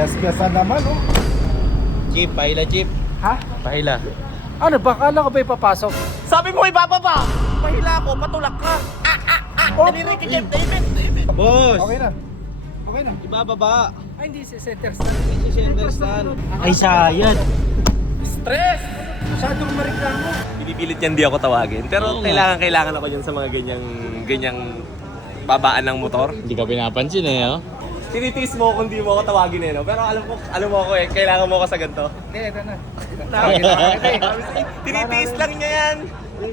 Ginasgasan naman, oh. Chip, pahila chip. Ha? Pahila. Ano ba? Kala ko ba ipapasok? Sabi mo ibababa! Pahila ako, patulak ka! Oh. Daliri kay Jeff David! Boss! Okay na. Okay na. Ibababa! Ay, hindi si center stand. Si center stand. Ay, sayad. Stress! Masyadong mareklamo. Pinipilit yan di ako tawagin. Pero kailangan ako yun sa mga ganyang babaan ng motor. Hindi ka pinapansin eh, oh. Tinitiis mo kung di mo ako tawagin eh, no? Pero alam mo ako eh, kailangan mo ako sa ganito. Hindi, ito na. Tinitiis lang niya yan.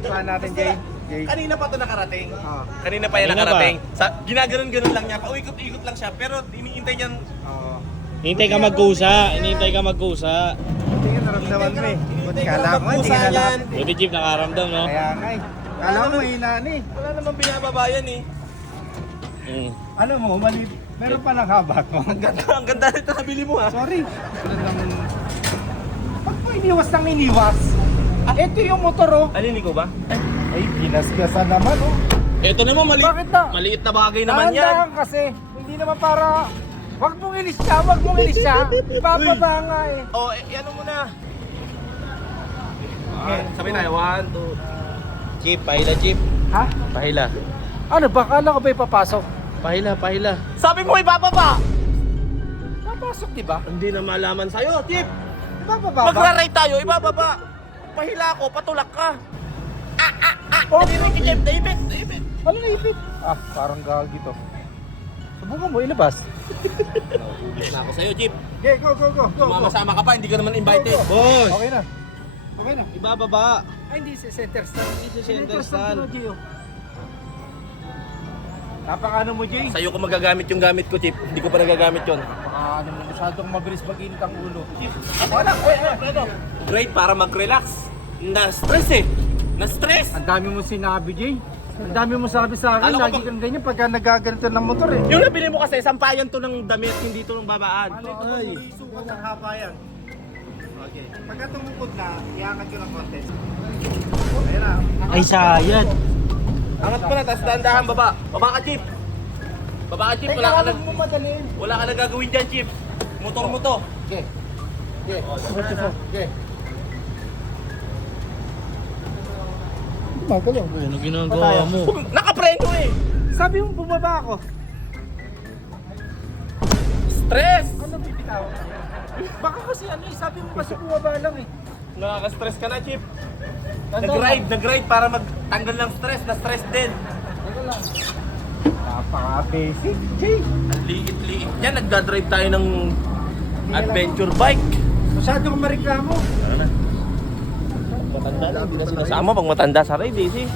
Saan natin, Jay? Jay. Kanina pa to nakarating. Ah. Kanina pa yan Kanina nakarating. Ginaganon-ganon lang niya. Paikot-ikot lang siya. Pero iniintay niyan. Oo. Hinintay ka magkusa. Hinintay ka magkusa. Hindi ka naramdaman mo eh. Ba't Hinintay ka kala lang mo, hindi magpusa ka yan. nalapit eh. Buti Jeep nakaramdam, no? Kaya nga eh. Kala mo mahinaan eh. Wala namang binababa yan eh. Mm. Ano mo, mali. Meron pa ng habak mo. Ang ganda nito nabili mo ha. Sorry. Ba't mo iniwas ng iniwas? Ito yung motor oh. Alin ko ba? Ay, ginasgasan naman oh. Ito naman Bakit na? maliit na bagay naman yan. Dahan-dahan kasi. Hindi naman para... Wag mong ilis siya, wag mong ilis siya. Bababa nga eh. Oh, ano mo na? Sabi tayo, 1, 2. Chip, pahila chip. Ha? Pahila. Ano ba? Kala ko ba ipapasok? Pahila. Sabi mo ibababa! Papasok di ba? Hindi na malaman sa'yo, Chip. Ibababa ba? Magra-ride tayo, ibababa. Pahila ako, patulak ka. Oh, Daliri kay Jeff David. ano na ipit? Ah, parang gagi to. Subukan mo, ilabas. Ulit na ako sa'yo, Chip. Okay, go. Sumama-sama ka pa, hindi ka naman invited. Go. Boss! Okay na. Okay na. Ibababa. Ay, hindi si center stand. Hindi si center stand. Ito, Gio. Napaka-ano mo, Jay? Sa'yo ko magagamit yung gamit ko, Chip. Hindi ko pa nagagamit yun. Napaka-ano mo, masyadong mabilis mag-init ang ulo. Wala, great para mag-relax. Na-stress eh. Na-stress. Ang dami mo sinabi, Jay. Ang dami mo sabi sa akin, Alam ko lagi ba- kang ganyan pagka nagaganito ng motor eh. Yung nabili mo kasi, sampayan to ng damit, hindi to ng babaan. Ay, sukat ang haba yan. Okay. Pagka tumukod na, iangat ko ng konti. Ayan na. Ay, sayad. Angat mo na, tapos dahan-dahan baba. Baba ka, Chip. Baba ka, Chip. Teka, huwag mo madaliin. Wala ka na gagawin dyan, Chip. Motor mo to. Okay. Okay. Magalaw. Ano ginagawa mo? Nakapreno eh. Sabi mo bumaba ako. Stress. Ano bibitaw? Baka kasi ano eh, sabi mo kasi bumaba lang eh. Nakaka-stress ka na, Chip. Tandaan. Nag-ride para magtanggal ng stress. Na-stress din. Teka lang. Napaka-basic, Jay. Ang liit-liit yan. Nagdadrive tayo ng adventure bike. Masyado kang mareklamo. Ano na? Matanda lang. Hindi na sinasama pag matanda sa ride eh.